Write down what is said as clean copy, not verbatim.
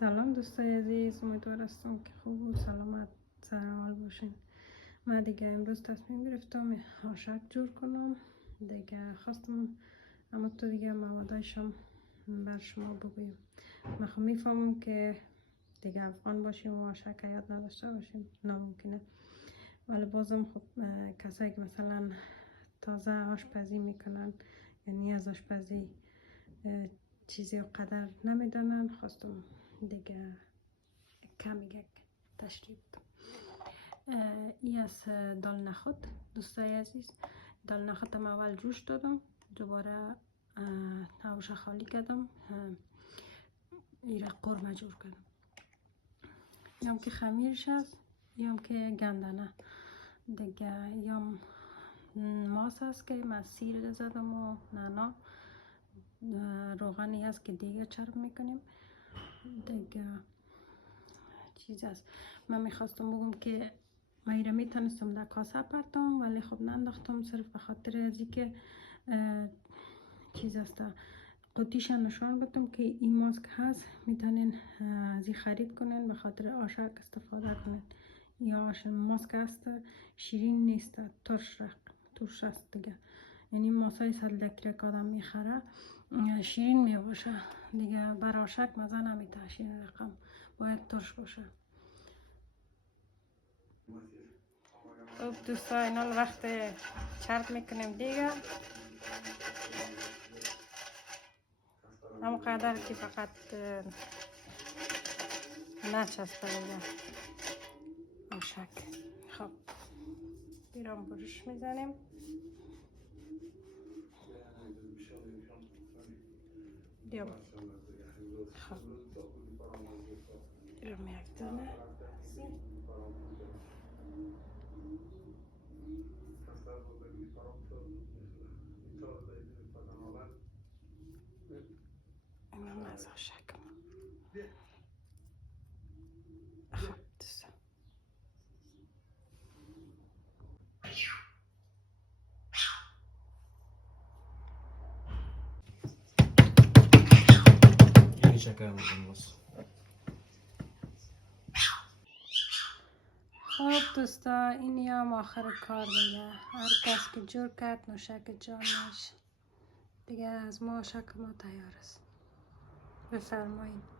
سلام دوستای عزیز، امیدوار هستم که خوب و سلامت سرحال باشین. من دیگه امروز تصمیم گرفتم آشک جور کنم. دیگه خواستم اما تو دیگه موادایشم بر شما بگویم. من خب میفهمم که دیگه افغان باشیم و آشک یاد نداشته باشیم، ناممکنه. ولی بازم خب کسایی که مثلا تازه آشپزی میکنن، یعنی از آشپزی چیزی قدر نمیدانن، خواستم دیگه کمی تشریف بدم. این از دال نخود دوستای عزیز. دال نخودم اول جوش دادم، دوباره آبش خالی کردم، ایره قرمه جور کردم. یام که خمیرش هست، یام که گندنه دیگه، یام ماس هست که من سیر زدم و نعنا، روغنی هست که دیگه چرب میکنیم دیگه. چیز هست من میخواستم بگم که من ایره میتونستم در کاسه پرتم، ولی خب ننداختم، صرف به خاطر از اینکه چیز هست قطیش نشان بدم که این ماسک هست، میتونین از این خرید کنین، به خاطر آشک استفاده کنین. یا ماسک هست شیرین نیست، ترش است دیگه، یعنی ماسای سلدکی که آدم میخره شیرین میباشه دیگه، بر آشک مزه نمیده، شیرین رقم باید ترش باشه. خب دوستا اینا وقت چرب میکنیم دیگه، اما قدر که فقط نچسبه دیگه آشک. خب بیرام برش میزنیم. بیام خب بیرام یک دانه اینم از آشک. خب دوستا خب دوستا این هم آخر کار دیگه. هر کس که جور کرد نوشک جانش دیگه. از ما آشک ما تیار است. بفرمایید.